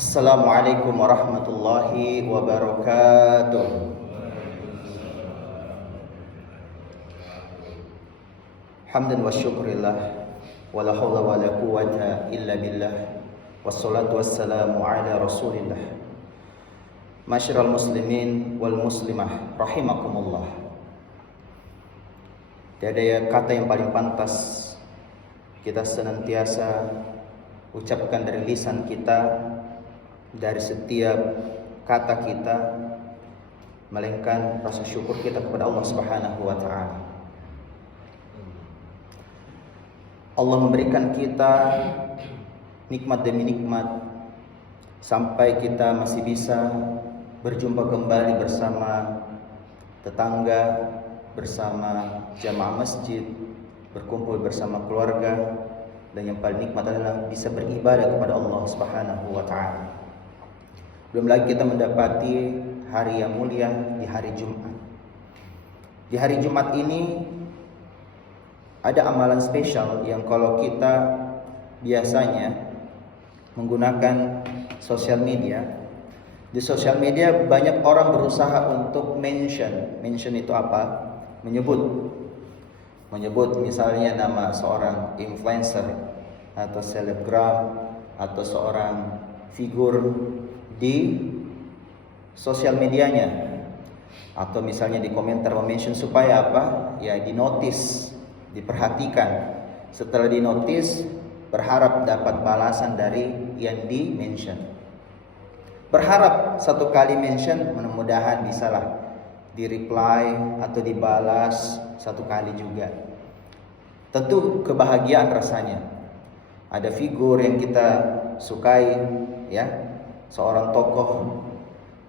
Assalamualaikum warahmatullahi wabarakatuh. Hamdan wa syukrillah wa la hawla wa la quwwata illa billah. Wassalatu wassalamu ala rasulillah. Masyiral muslimin wal muslimah rahimakumullah. Tiada kata yang paling pantas kita senantiasa ucapkan dari lisan kita, dari setiap kata kita, melainkan rasa syukur kita kepada Allah Subhanahu wa taala. Allah memberikan kita nikmat demi nikmat sampai kita masih bisa berjumpa kembali bersama tetangga, bersama jamaah masjid, berkumpul bersama keluarga, dan yang paling nikmat adalah bisa beribadah kepada Allah Subhanahu wa taala. Belum lagi kita mendapati hari yang mulia di hari Jumat. Di hari Jumat ini ada amalan spesial yang kalau kita biasanya menggunakan sosial media, di sosial media banyak orang berusaha untuk mention itu apa? Menyebut misalnya nama seorang influencer atau selebgram atau seorang figur di sosial medianya, atau misalnya di komentar mention supaya apa? Ya dinotis, diperhatikan. Setelah dinotis, berharap dapat balasan dari yang di mention. Berharap satu kali mention mudah-mudahan bisalah di reply atau dibalas satu kali juga. Tentu kebahagiaan rasanya. Ada figur yang kita sukai, ya, seorang tokoh.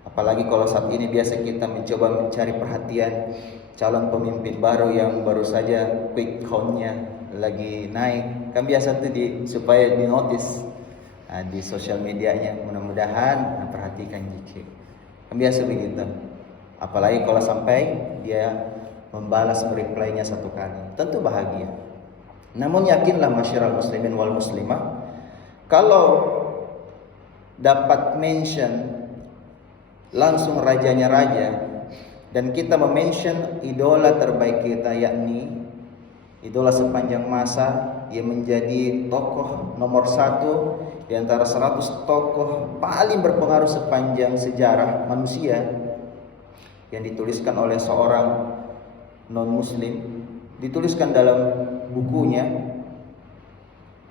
Apalagi kalau saat ini biasa kita mencoba mencari perhatian calon pemimpin baru yang baru saja quick count-nya lagi naik. Kan biasa tuh supaya di notice di sosial medianya, mudah-mudahan perhatikan JK. Kan biasa begitu. Apalagi kalau sampai dia membalas reply-nya satu kali, tentu bahagia. Namun yakinlah masyiral muslimin wal muslimah, kalau dapat mention langsung rajanya raja dan kita memention idola terbaik kita, yakni idola sepanjang masa yang menjadi tokoh nomor 1 di antara 100 tokoh paling berpengaruh sepanjang sejarah manusia, yang dituliskan oleh seorang non-muslim, dituliskan dalam bukunya,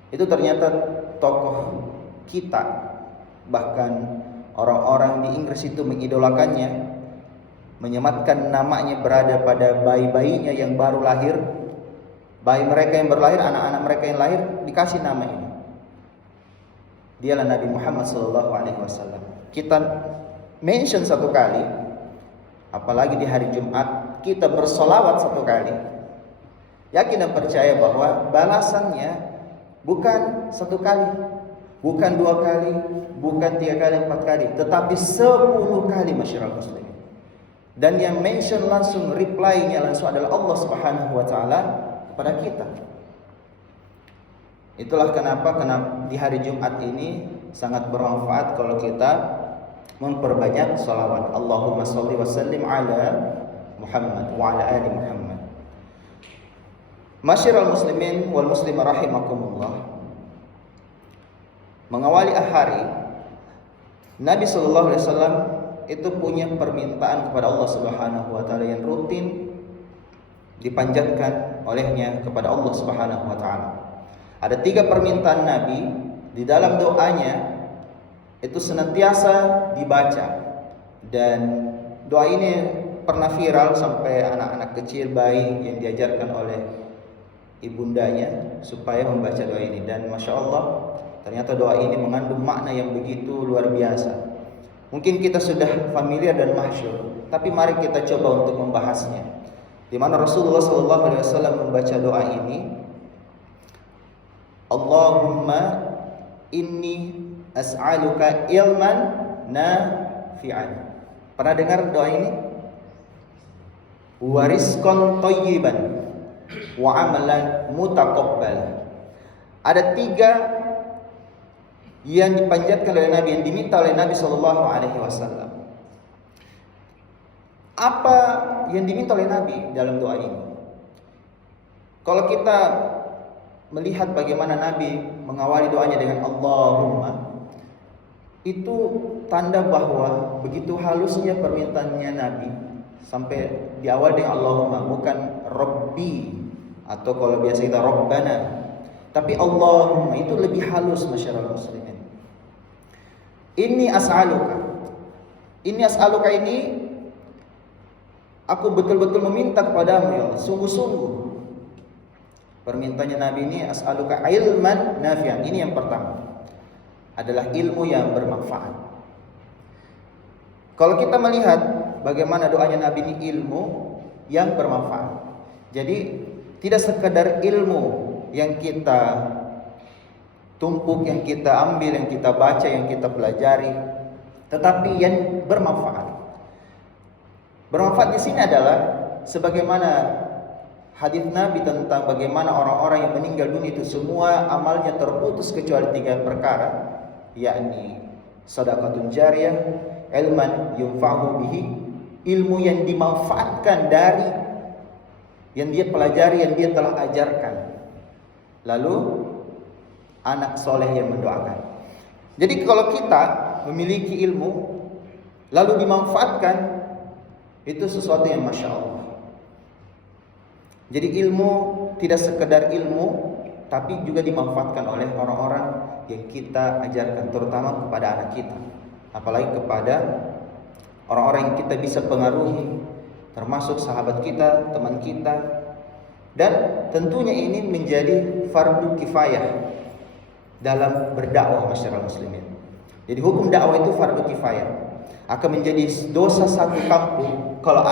itu ternyata tokoh kita. Bahkan orang-orang di Inggris itu mengidolakannya, menyematkan namanya berada pada bayi-bayinya yang baru lahir. Bayi mereka yang baru lahir, anak-anak mereka yang lahir, dikasih nama ini. Dialah Nabi Muhammad SAW. Kita mention satu kali, apalagi di hari Jumat, kita bersolawat satu kali. Yakin dan percaya bahwa balasannya bukan satu kali, bukan 2 kali, bukan 3 kali, 4 kali, tetapi 10 kali, masyiral muslimin. Dan yang mention langsung, reply-nya langsung adalah Allah Subhanahu wa taala kepada kita. Itulah kenapa di hari Jumat ini sangat bermanfaat kalau kita memperbanyak salawat. Allahumma sholli wa sallim ala Muhammad wa ala ali Muhammad. Masyiral muslimin wal muslimah rahimakumullah. Mengawali hari, Nabi sallallahu alaihi wasallam itu punya permintaan kepada Allah Subhanahu wa taala yang rutin dipanjatkan olehnya kepada Allah Subhanahu wa taala. Ada 3 permintaan Nabi di dalam doanya itu senantiasa dibaca, dan doa ini pernah viral sampai anak-anak kecil, bayi yang diajarkan oleh ibundanya supaya membaca doa ini. Dan masya Allah, ternyata doa ini mengandung makna yang begitu luar biasa. Mungkin kita sudah familiar dan masyhur, tapi mari kita coba untuk membahasnya. Di mana Rasulullah SAW membaca doa ini, Allahumma inni as'aluka ilman nafi'an. Pernah dengar doa ini? Wa rizqan thayyiban wa amalan mutaqabbal. Ada 3 yang dipanjatkan oleh Nabi, yang diminta oleh Nabi Shallallahu Alaihi Wasallam. Apa yang diminta oleh Nabi dalam doa ini? Kalau kita melihat bagaimana Nabi mengawali doanya dengan Allahumma, itu tanda bahwa begitu halusnya permintaannya Nabi, sampai diawali dengan Allahumma, bukan Rabbi atau kalau biasa kita Rabbana, tapi Allahumma itu lebih halus masyarakat muslimin. Ini as'aluka ini aku betul-betul meminta kepadamu ya Allah, sungguh-sungguh. Permintaannya Nabi ini as'aluka ilman nafi'an. Ini yang pertama, adalah ilmu yang bermanfaat. Kalau kita melihat bagaimana doanya Nabi ini, ilmu yang bermanfaat. Jadi tidak sekedar ilmu yang kita tumpuk, yang kita ambil, yang kita baca, yang kita pelajari, tetapi yang bermanfaat. Bermanfaat di sini adalah sebagaimana hadis Nabi tentang bagaimana orang-orang yang meninggal dunia itu semua amalnya terputus kecuali 3 perkara, yakni sedekahun jariyah, ilman yunfa'u bihi, ilmu yang dimanfaatkan dari yang dia pelajari, yang dia telah ajarkan, lalu anak soleh yang mendoakan. Jadi kalau kita memiliki ilmu lalu dimanfaatkan, itu sesuatu yang masya Allah. Jadi ilmu tidak sekedar ilmu, tapi juga dimanfaatkan oleh orang-orang yang kita ajarkan, terutama kepada anak kita, apalagi kepada orang-orang yang kita bisa pengaruhi, termasuk sahabat kita, teman kita. Dan tentunya ini menjadi fardu kifayah dalam berdakwah masyarakat muslimin. Jadi hukum dakwah itu fardu kifayah. Akan menjadi dosa satu kampung kalau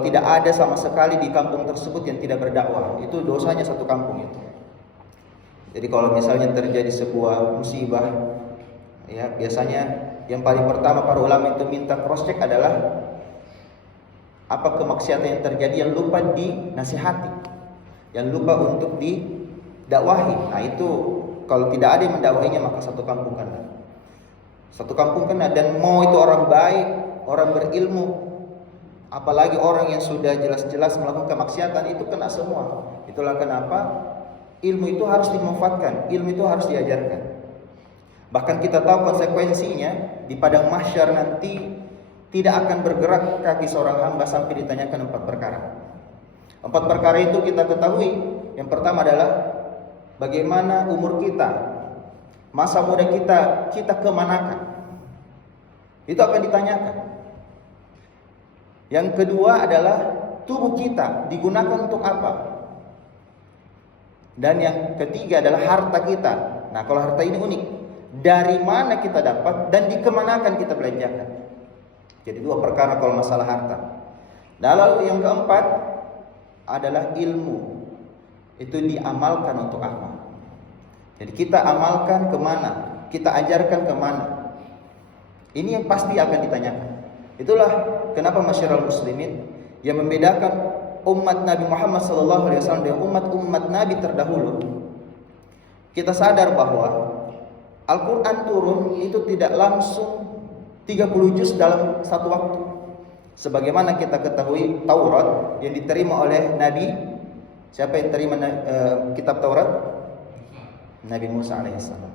tidak ada sama sekali di kampung tersebut yang tidak berdakwah, itu dosanya satu kampung itu. Jadi kalau misalnya terjadi sebuah musibah, ya biasanya yang paling pertama para ulama itu minta cross check adalah apa kemaksiatan yang terjadi yang lupa dinasihati, yang lupa untuk didakwahi. Nah itu kalau tidak ada yang mendakwahinya, maka satu kampung kena. Satu kampung kena. Dan mau itu orang baik, orang berilmu, apalagi orang yang sudah jelas-jelas melakukan kemaksiatan, itu kena semua. Itulah kenapa ilmu itu harus dimanfaatkan, ilmu itu harus diajarkan. Bahkan kita tahu konsekuensinya di padang mahsyar nanti tidak akan bergerak kaki seorang hamba sampai ditanyakan 4 perkara. 4 perkara itu kita ketahui. Yang pertama adalah bagaimana umur kita, masa muda kita kemanakan, itu akan ditanyakan. Yang kedua adalah tubuh kita digunakan untuk apa. Dan yang ketiga adalah harta kita. Nah kalau harta ini unik, dari mana kita dapat dan dikemanakan kita belanjakan. Jadi 2 perkara kalau masalah harta. Dan lalu yang keempat adalah ilmu. Itu diamalkan untuk apa. Jadi kita amalkan kemana, kita ajarkan kemana. Ini yang pasti akan ditanyakan. Itulah kenapa masyarakat muslimin yang membedakan umat Nabi Muhammad SAW dengan umat-umat Nabi terdahulu. Kita sadar bahwa Al-Quran turun itu tidak langsung 30 juz dalam satu waktu. Sebagaimana kita ketahui Taurat yang diterima oleh Nabi, siapa yang terima kitab Taurat? Nabi Musa alaihissalam.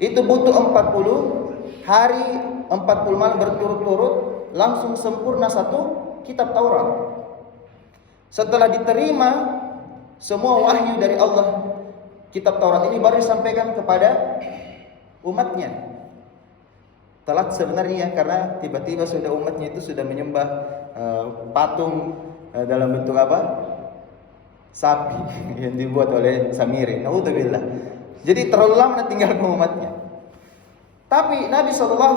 Itu butuh 40 hari, 40 malam berturut-turut, langsung sempurna satu kitab Taurat. Setelah diterima semua wahyu dari Allah, kitab Taurat ini baru disampaikan kepada umatnya. Telat sebenarnya karena tiba-tiba sudah umatnya itu sudah menyembah patung dalam bentuk apa? Sapi yang dibuat oleh Samiri. Naudzubillah. Jadi terlalu lama tinggalkan umatnya. Tapi Nabi SAW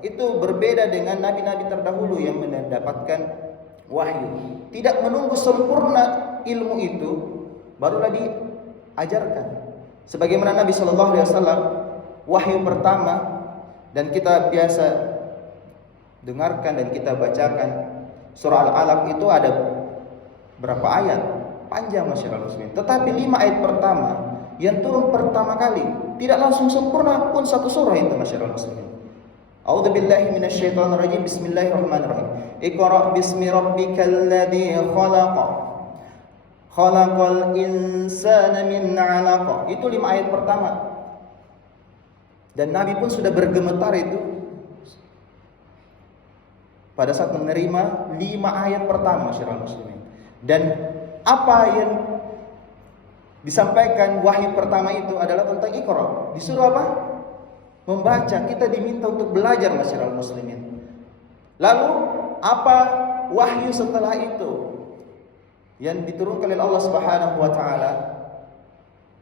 itu berbeda dengan nabi-nabi terdahulu yang mendapatkan wahyu. Tidak menunggu sempurna ilmu itu barulah diajarkan. Sebagaimana Nabi SAW wahyu pertama, dan kita biasa dengarkan dan kita bacakan surah Al-Alaq itu ada berapa ayat? Panjang masyarakat muslimin. Tetapi 5 ayat pertama yang turun pertama kali. Tidak langsung sempurna pun satu surah itu, masyaallah muslimin. A'udzubillahi minasyaitonirrajim. Bismillahirrahmanirrahim. Iqra' bismi rabbikal ladzi khalaq. Khalaqal insana min 'alaq. Itu 5 ayat pertama. Dan Nabi pun sudah bergemetar itu pada saat menerima 5 ayat pertama, masyaallah muslimin. Dan apa yang disampaikan wahyu pertama itu adalah tentang Iqra. Disuruh apa? Membaca. Kita diminta untuk belajar, masyaallah muslimin. Lalu apa wahyu setelah itu yang diturunkan oleh Allah Subhanahu wa taala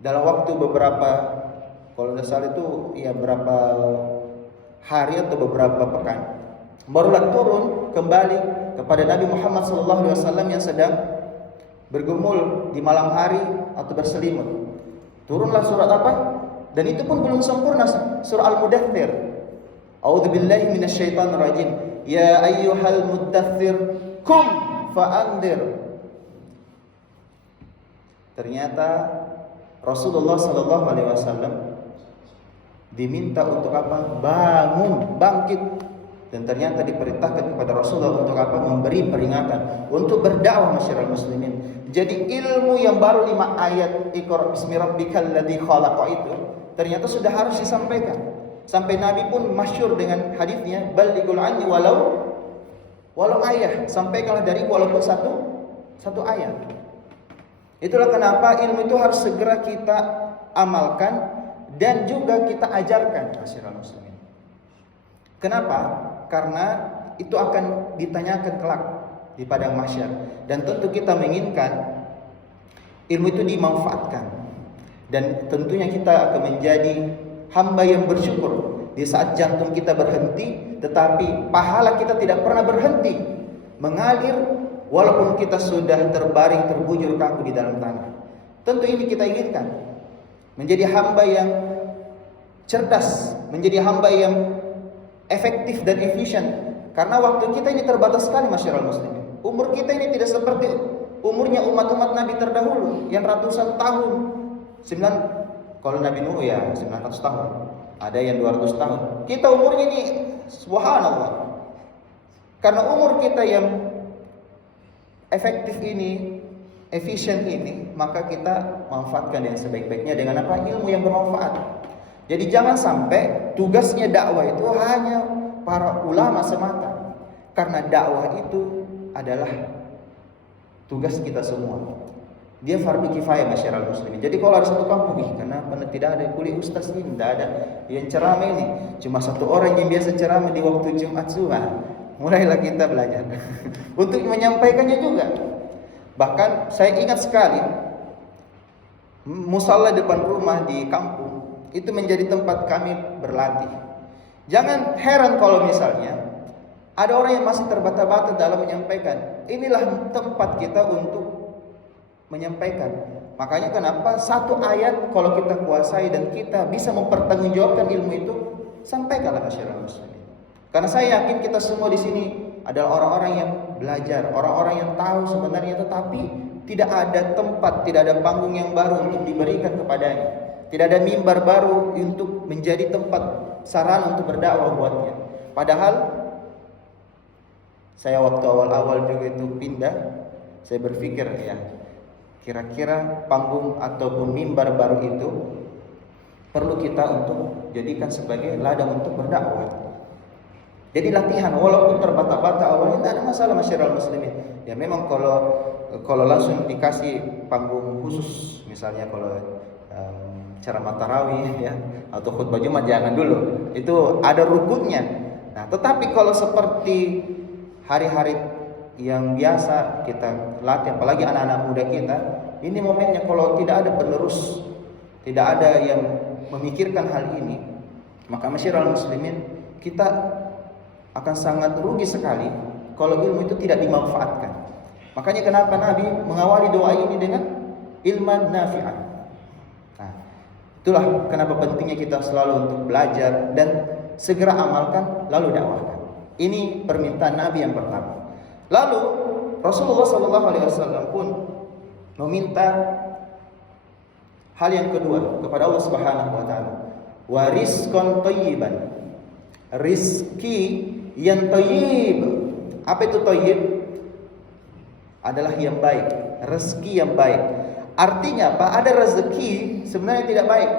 dalam waktu beberapa, kalau tidak salah itu ya berapa hari atau beberapa pekan, barulah turun kembali kepada Nabi Muhammad SAW yang sedang bergumul di malam hari atau berselimut. Turunlah surat apa? Dan itu pun belum sempurna, surah Al-Mudaththir. A'udzubillahi minasyaitonirrajim. Ya ayyuhal muddaththir qum fa'andzir. Ternyata Rasulullah SAW diminta untuk apa? Bangun, bangkit. Dan ternyata diperintahkan kepada Rasulullah untuk apa? Memberi peringatan, untuk berdakwah, masyarakat muslimin. Jadi ilmu yang baru 5 ayat Iqra' bismi rabbikal ladzi khalaq itu ternyata sudah harus disampaikan. Sampai Nabi pun masyhur dengan hadisnya, ballighul anni walau ayat, sampaikanlah dari walaupun satu ayat. Itulah kenapa ilmu itu harus segera kita amalkan dan juga kita ajarkan, masyarakat muslimin. Kenapa? Karena itu akan ditanyakan kelak di padang mahsyar, dan tentu kita menginginkan ilmu itu dimanfaatkan, dan tentunya kita akan menjadi hamba yang bersyukur di saat jantung kita berhenti, tetapi pahala kita tidak pernah berhenti mengalir walaupun kita sudah terbaring terbujur kaku di dalam tanah. Tentu ini kita inginkan, menjadi hamba yang cerdas, menjadi hamba yang efektif dan efisien. Karena waktu kita ini terbatas sekali, masyarakat muslimin. Umur kita ini tidak seperti umurnya umat-umat Nabi terdahulu yang ratusan tahun. Kalau Nabi Nuh ya 900 tahun, ada yang 200 tahun. Kita umurnya ini subhanallah. Karena umur kita yang efektif ini, efisien ini, maka kita manfaatkan yang sebaik-baiknya dengan apa? Ilmu yang bermanfaat. Jadi jangan sampai tugasnya dakwah itu hanya para ulama semata. Karena dakwah itu adalah tugas kita semua. Dia fardhu kifayah, masyarakat muslimin. Jadi kalau ada satu kampung, kenapa tidak ada kuliah ustaz ini, tidak ada yang ceramah ini, cuma satu orang yang biasa ceramah di waktu Jumat subuh. Mulailah kita belajar untuk menyampaikannya juga. Bahkan saya ingat sekali, musala depan rumah di kampung itu menjadi tempat kami berlatih. Jangan heran kalau misalnya ada orang yang masih terbata-bata dalam menyampaikan. Inilah tempat kita untuk menyampaikan. Makanya kenapa satu ayat kalau kita kuasai dan kita bisa mempertanggungjawabkan ilmu itu, sampaikanlah masyarakat muslimin. Karena saya yakin kita semua di sini adalah orang-orang yang belajar, orang-orang yang tahu sebenarnya, tetapi tidak ada tempat, tidak ada panggung yang baru untuk diberikan kepadanya. Tidak ada mimbar baru untuk menjadi tempat sarana untuk berdakwah buatnya. Padahal saya waktu awal-awal juga itu pindah, saya berpikir ya, kira-kira panggung ataupun mimbar baru itu perlu kita untuk jadikan sebagai ladang untuk berdakwah. Jadi latihan, walaupun terbata-bata awalnya tidak ada masalah, masyarakat muslimin. Ya memang kalau langsung dikasih panggung khusus, misalnya kalau ceramah tarawih ya atau khutbah Jumat, jangan dulu. Itu ada rukunnya. Nah, tetapi kalau seperti hari-hari yang biasa kita latih, apalagi anak-anak muda kita, ini momennya. Kalau tidak ada penerus, tidak ada yang memikirkan hal ini, maka masyarakat muslimin kita akan sangat rugi sekali kalau ilmu itu tidak dimanfaatkan. Makanya kenapa Nabi mengawali doa ini dengan ilman nafi'an. Nah, itulah kenapa pentingnya kita selalu untuk belajar dan segera amalkan lalu dakwahkan. Ini permintaan Nabi yang pertama. Lalu Rasulullah SAW pun meminta Hal yang kedua kepada Allah Subhanahu wa taala. Wa rizqan thayyiban. Rizki yang thayyib. Apa itu thayyib? Adalah yang baik, rezeki yang baik. Artinya apa? Ada rezeki sebenarnya tidak baik.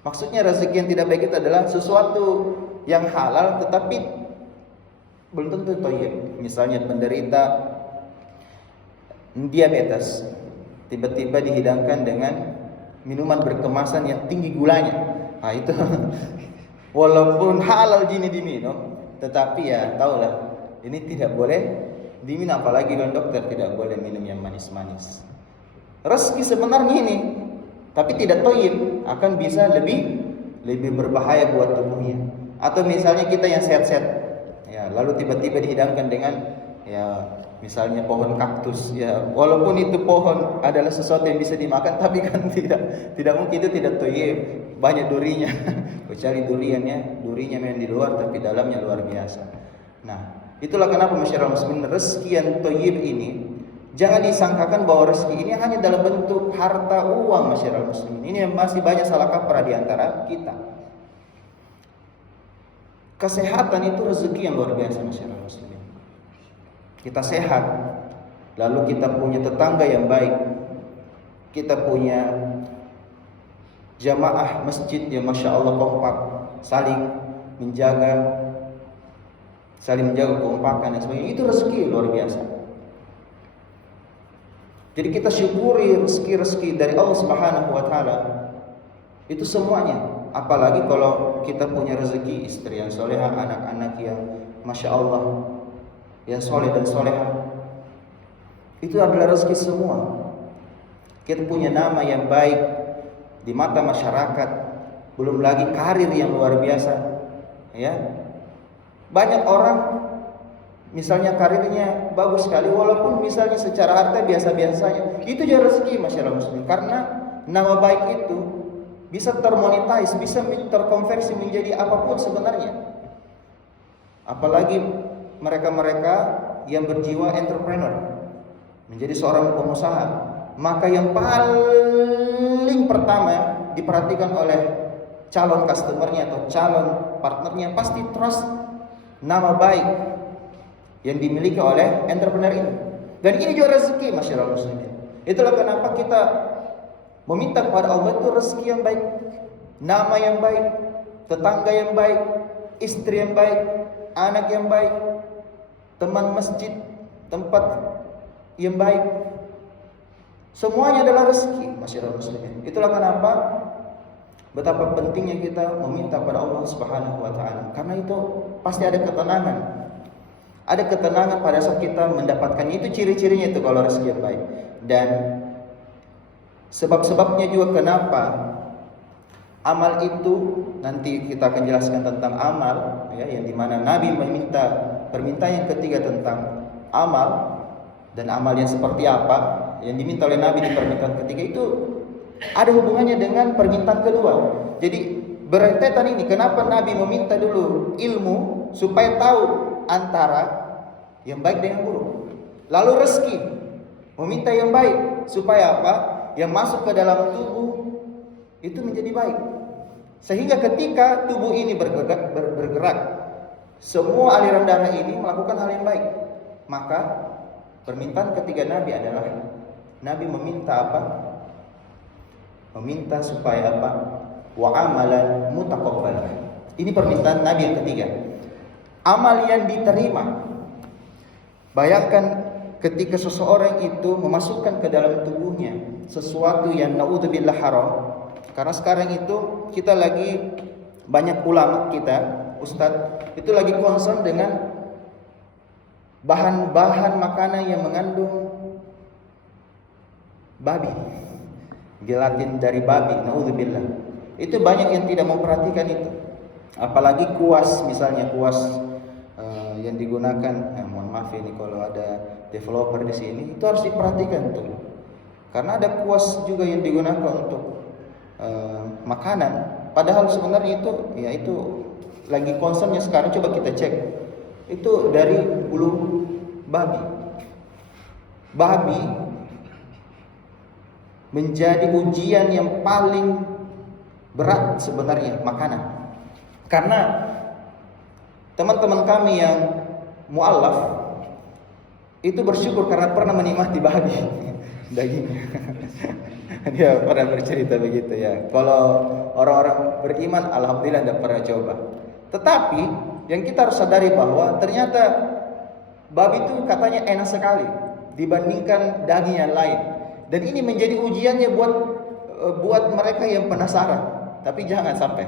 Maksudnya rezeki yang tidak baik itu adalah sesuatu yang halal tetapi belum tentu thayyib. Misalnya penderita diabetes tiba-tiba dihidangkan dengan minuman berkemasan yang tinggi gulanya. Nah itu walaupun halal gini diminum, tetapi ya tahulah ini tidak boleh diminum, apalagi dengan dokter tidak boleh minum yang manis-manis. Rezeki sebenarnya ini, tapi tidak thayyib, akan bisa lebih berbahaya buat tubuhnya. Atau misalnya kita yang sehat-sehat, ya lalu tiba-tiba dihidangkan dengan ya misalnya pohon kaktus, ya walaupun itu pohon adalah sesuatu yang bisa dimakan, tapi kan tidak mungkin, itu tidak thayyib, banyak durinya. Kecuali durinya memang di luar, tapi dalamnya luar biasa. Nah, itulah kenapa masyarakat muslimin rezeki yang thayyib ini jangan disangkakan bahwa rezeki ini hanya dalam bentuk harta uang masyarakat muslimin. Ini masih banyak salah kaprah di antara kita. Kesehatan itu rezeki yang luar biasa masyarakat muslimin. Kita sehat, lalu kita punya tetangga yang baik, kita punya jamaah masjid yang masya Allah kompak, saling menjaga kekompakan dan sebagainya. Itu rezeki luar biasa. Jadi kita syukuri rezeki dari Allah Subhanahu wa taala. Itu semuanya. Apalagi kalau kita punya rezeki istri yang solehah, anak-anak yang masya Allah yang soleh dan solehah, itu adalah rezeki semua. Kita punya nama yang baik di mata masyarakat, belum lagi karir yang luar biasa. Ya, banyak orang misalnya karirnya bagus sekali, walaupun misalnya secara harta biasa-biasa saja, itu juga rezeki masyarakat muslim. Karena nama baik itu bisa termonetize, bisa terkonversi menjadi apapun sebenarnya. Apalagi mereka-mereka yang berjiwa entrepreneur, menjadi seorang pengusaha, maka yang paling pertama diperhatikan oleh calon customernya atau calon partnernya pasti trust, nama baik yang dimiliki oleh entrepreneur ini. Dan ini juga rezeki masyarakat muslimin. Itulah kenapa kita meminta kepada Allah itu rezeki yang baik, nama yang baik, tetangga yang baik, istri yang baik, anak yang baik, teman masjid, tempat yang baik. Semuanya adalah rezeki masyarakat muslimin. Itulah kenapa betapa pentingnya kita meminta kepada Allah Subhanahu wa taala. Karena itu pasti ada ketenangan. Ada ketenangan pada saat kita mendapatkan itu, ciri-cirinya itu kalau rezeki yang baik. Dan sebab-sebabnya juga kenapa amal itu nanti kita akan jelaskan tentang amal, ya, yang dimana Nabi meminta permintaan yang ketiga tentang amal, dan amal yang seperti apa yang diminta oleh Nabi di permintaan ketiga itu ada hubungannya dengan permintaan kedua. Jadi berentetan ini, kenapa Nabi meminta dulu ilmu supaya tahu antara yang baik dengan buruk. Lalu rezeki, meminta yang baik supaya apa? Yang masuk ke dalam tubuh itu menjadi baik. Sehingga ketika tubuh ini bergerak, semua aliran darah ini melakukan hal yang baik. Maka permintaan ketiga Nabi adalah Nabi meminta apa? Meminta supaya apa? Wa amalan mutaqabbal. Ini permintaan Nabi yang ketiga. Amal yang diterima. Bayangkan ketika seseorang itu memasukkan ke dalam tubuhnya sesuatu yang naudzubillah haram. Karena sekarang itu kita lagi banyak ulama kita, ustadz, itu lagi concern dengan bahan-bahan makanan yang mengandung babi, gelatin dari babi, naudzubillah. Itu banyak yang tidak memperhatikan itu. Apalagi kuas, misalnya kuas yang digunakan, mohon maaf ini kalau ada developer di sini, itu harus diperhatikan tuh. Karena ada kuas juga yang digunakan untuk makanan, padahal sebenarnya itu ya itu lagi concernnya sekarang, coba kita cek. Itu dari bulu babi. Babi menjadi ujian yang paling berat sebenarnya makanan. Karena teman-teman kami yang mu'allaf itu bersyukur karena pernah menikmati babi dagingnya. Dia pernah bercerita begitu ya. Kalau orang-orang beriman, alhamdulillah tidak pernah coba. Tetapi yang kita harus sadari bahwa ternyata babi itu katanya enak sekali dibandingkan daging yang lain. Dan ini menjadi ujiannya buat mereka yang penasaran. Tapi jangan sampai.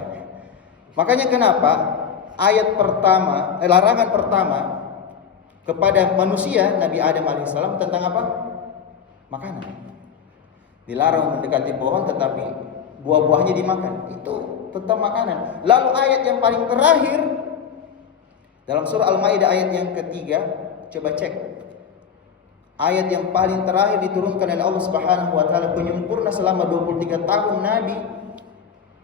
Makanya kenapa ayat pertama, larangan pertama kepada manusia Nabi Adam alaihissalam tentang apa? Makanan. Dilarang mendekati pohon tetapi buah-buahnya dimakan. Itu tentang makanan. Lalu ayat yang paling terakhir dalam surah Al-Maidah ayat yang ketiga, coba cek. Ayat yang paling terakhir diturunkan oleh Allah Subhanahu wa taala, penyempurna selama 23 tahun Nabi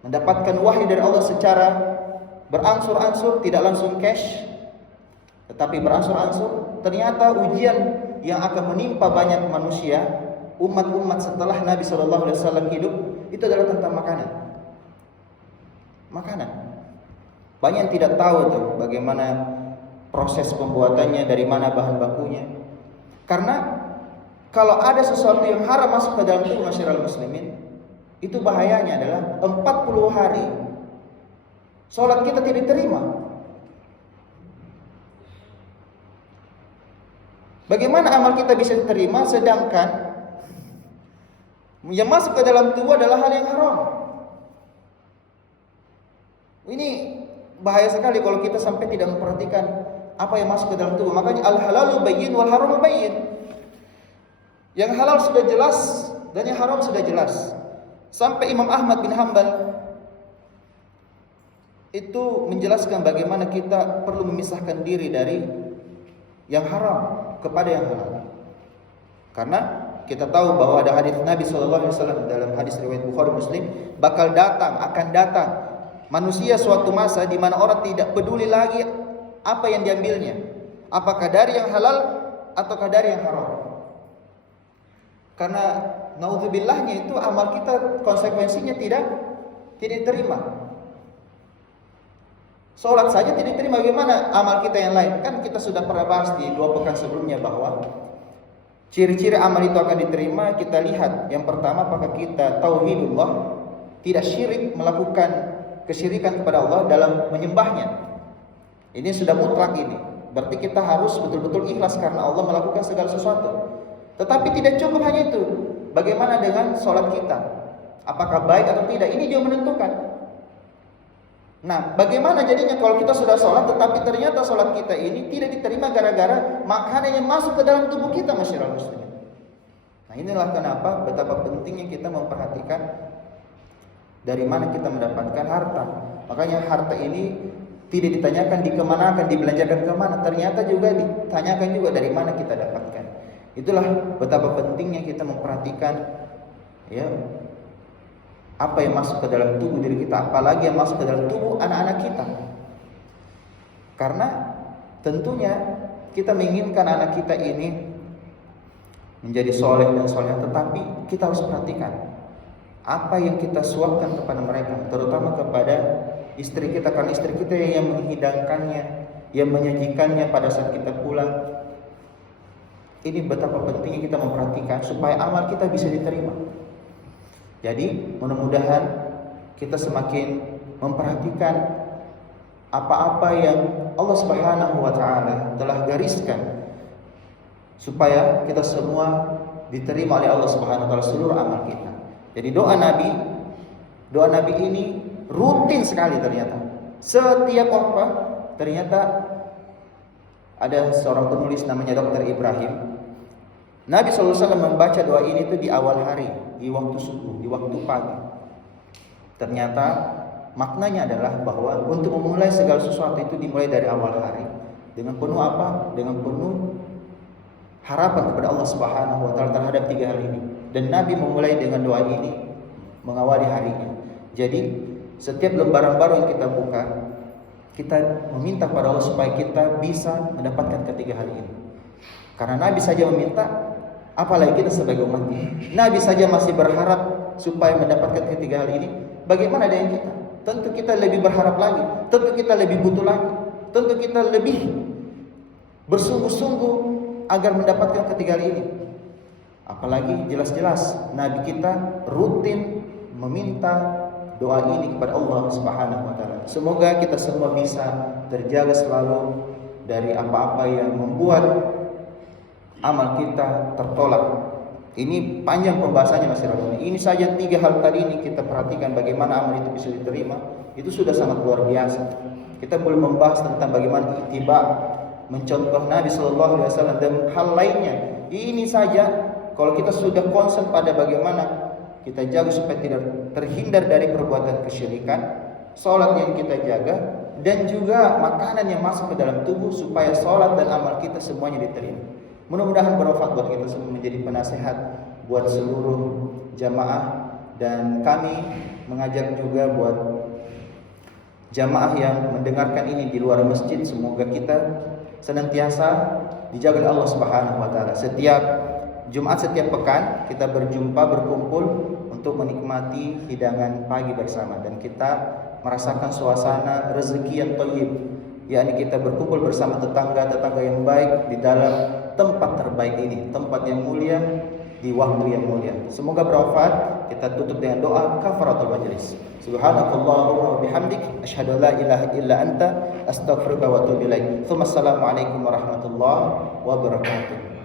mendapatkan wahyu dari Allah secara berangsur-angsur, tidak langsung cash, tetapi berangsur-angsur. Ternyata ujian yang akan menimpa banyak manusia, umat-umat setelah Nabi SAW hidup, itu adalah tentang makanan. Makanan. Banyak yang tidak tahu tuh bagaimana proses pembuatannya, dari mana bahan bakunya. Karena kalau ada sesuatu yang haram masuk ke dalam tubuh masyarakat muslimin, itu bahayanya adalah 40 hari sholat kita tidak diterima. Bagaimana amal kita bisa diterima sedangkan yang masuk ke dalam tubuh adalah hal yang haram? Ini bahaya sekali kalau kita sampai tidak memperhatikan apa yang masuk ke dalam tubuh. Makanya al-halalu bayyin wal haramu bayyin. Yang halal sudah jelas dan yang haram sudah jelas. Sampai Imam Ahmad bin Hanbal itu menjelaskan bagaimana kita perlu memisahkan diri dari yang haram kepada yang halal. Karena kita tahu bahwa ada hadis Nabi SAW dalam hadis riwayat Bukhari Muslim, akan datang manusia suatu masa di mana orang tidak peduli lagi apa yang diambilnya, apakah dari yang halal ataukah dari yang haram. Karena naudzubillah-nya itu amal kita konsekuensinya tidak diterima. Sholat saja tidak diterima, bagaimana amal kita yang lain? Kan kita sudah pernah bahas di 2 pekan sebelumnya bahwa ciri-ciri amal itu akan diterima. Kita lihat yang pertama, apakah kita tauhidullah, tidak syirik, melakukan kesyirikan kepada Allah dalam menyembahnya. Ini sudah mutlak ini. Berarti kita harus betul-betul ikhlas karena Allah melakukan segala sesuatu. Tetapi tidak cukup hanya itu. Bagaimana dengan sholat kita? Apakah baik atau tidak? Ini juga menentukan. Nah, bagaimana jadinya kalau kita sudah sholat tetapi ternyata sholat kita ini tidak diterima gara-gara makanan yang masuk ke dalam tubuh kita, masyarakat muslim. Nah, inilah kenapa betapa pentingnya kita memperhatikan dari mana kita mendapatkan harta. Makanya harta ini tidak ditanyakan dikemanakan, dibelanjakan kemana, ternyata juga ditanyakan juga dari mana kita dapatkan. Itulah betapa pentingnya kita memperhatikan ya apa yang masuk ke dalam tubuh diri kita, apalagi yang masuk ke dalam tubuh anak-anak kita. Karena tentunya kita menginginkan anak kita ini menjadi soleh dan soleh, tetapi kita harus perhatikan apa yang kita suapkan kepada mereka, terutama kepada istri kita, karena istri kita yang menghidangkannya, yang menyajikannya pada saat kita pulang. Ini betapa pentingnya kita memperhatikan supaya amal kita bisa diterima. Jadi mudah-mudahan kita semakin memperhatikan apa-apa yang Allah Subhanahu wa taala telah gariskan supaya kita semua diterima oleh Allah Subhanahu wa taala seluruh amal kita. Jadi doa Nabi ini rutin sekali ternyata. Setiap apa? Ternyata ada seorang penulis namanya Dr. Ibrahim. Nabi SAW membaca doa ini itu di awal hari, di waktu subuh, di waktu pagi. Ternyata maknanya adalah bahwa untuk memulai segala sesuatu itu dimulai dari awal hari. Dengan penuh apa? Dengan penuh harapan kepada Allah Subhanahu wa taala terhadap 3 hal ini. Dan Nabi memulai dengan doa ini mengawali harinya. Jadi setiap lembaran baru yang kita buka, kita meminta kepada Allah supaya kita bisa mendapatkan ketiga hal ini. Karena Nabi saja meminta, Apalagi kita sebagai umat. Nabi saja masih berharap supaya mendapatkan ketiga hal ini. Bagaimana dengan kita? Tentu kita lebih berharap lagi. Tentu kita lebih butuh lagi. Tentu kita lebih bersungguh-sungguh agar mendapatkan ketiga hal ini. Apalagi jelas-jelas Nabi kita rutin meminta doa ini kepada Allah Subhanahu wa taala. Semoga kita semua bisa terjaga selalu dari apa-apa yang membuat amal kita tertolak. Ini panjang pembahasannya Mas Irwan. Ini saja 3 hal tadi ini kita perhatikan bagaimana amal itu bisa diterima. Itu sudah sangat luar biasa. Kita belum membahas tentang bagaimana ittiba, mencontoh Nabi sallallahu alaihi wasallam dan hal lainnya. Ini saja kalau kita sudah konsen pada bagaimana kita jaga supaya tidak terhindar dari perbuatan kesyirikan, salat yang kita jaga, dan juga makanan yang masuk ke dalam tubuh supaya salat dan amal kita semuanya diterima. Mudah-mudahan bermanfaat buat kita semua, menjadi penasehat buat seluruh jamaah, dan kami mengajak juga buat jamaah yang mendengarkan ini di luar masjid, semoga kita senantiasa dijaga oleh Allah Subhanahu wa taala. Setiap Jumat, setiap pekan kita berjumpa, berkumpul untuk menikmati hidangan pagi bersama, dan kita merasakan suasana rezeki yang thayyib, yakni kita berkumpul bersama tetangga-tetangga yang baik di dalam tempat terbaik ini, tempat yang mulia di waktu yang mulia. Semoga bermanfaat. Kita tutup dengan doa kafaratul majlis. Subhanakallahumma wa bihamdik, asyhadu an la ilaha illa anta, astaghfiruka wa atubu ilaik. Assalamualaikum warahmatullahi wabarakatuh.